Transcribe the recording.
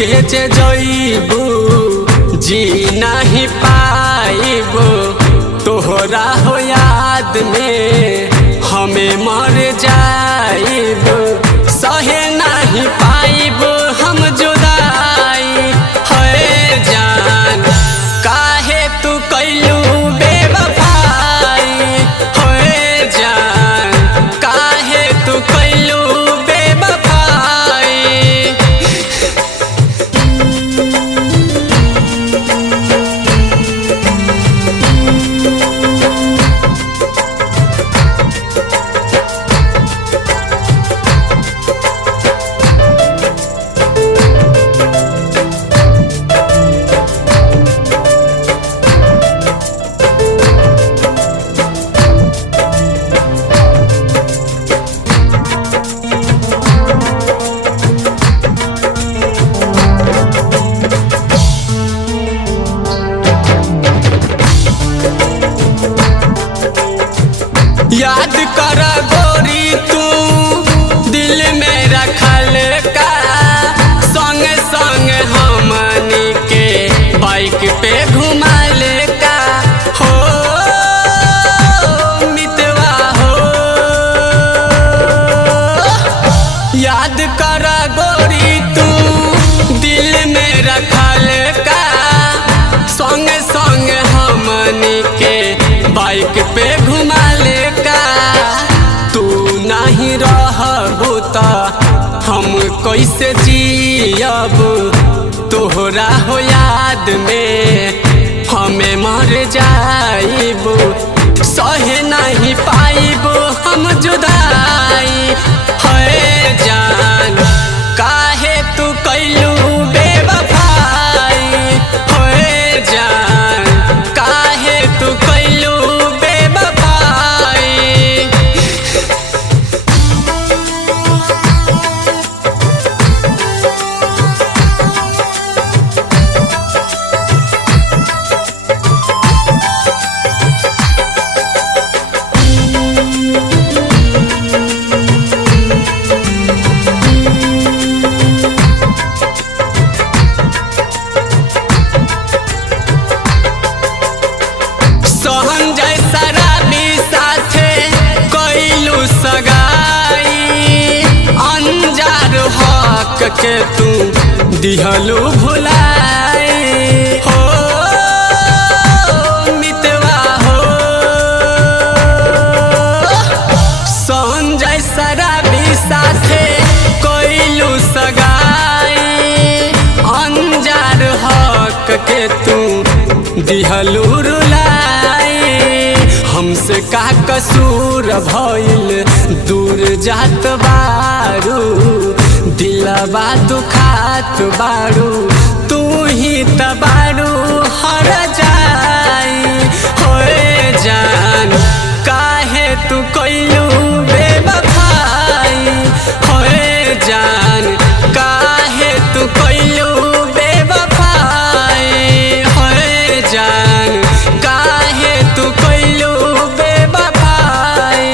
के जे जइबू जी नहीं पाइबू तोहरा हो याद में हमें मर जाइबू सहे नहीं पाइबू हम जुदाई है जान काहे तू कैलू बेवफाई है जान काहे तू कैलू बेवफाई। याद कर गोरी तू दिल में रखल का संग संग हमनी के बाइक पे घुमाल का हो मितवा हो। याद कर गोरी तू दिल में रखल का संग संग हमनी के बाइक पे घुमाल का तू नहीं रहबू त हम कैसे जियब तोहरा हो याद में हमें मर जाइबू सहे नहीं पाइबू हम जुदाई है जान काहे तू कैलू बेवफाई है जान काहे तू कैलू बेवफाई। संजय शराबी साथे कैलू सगाई अंजार हक के तू दिहलू भुलाई हो मितवा हो। संजय शराबी साथे कैलू सगाई अंजार हक के तू दिहलू हमसे का कसूर भइल दूर जात बारू दिलवा दुखात बारू तू ही त बारू हर जाई होए जान काहे तू कैलू बेवफाई होए जान काहे तू कैलू बेवफाई होए जान काहे तू कैलू बेवफाई।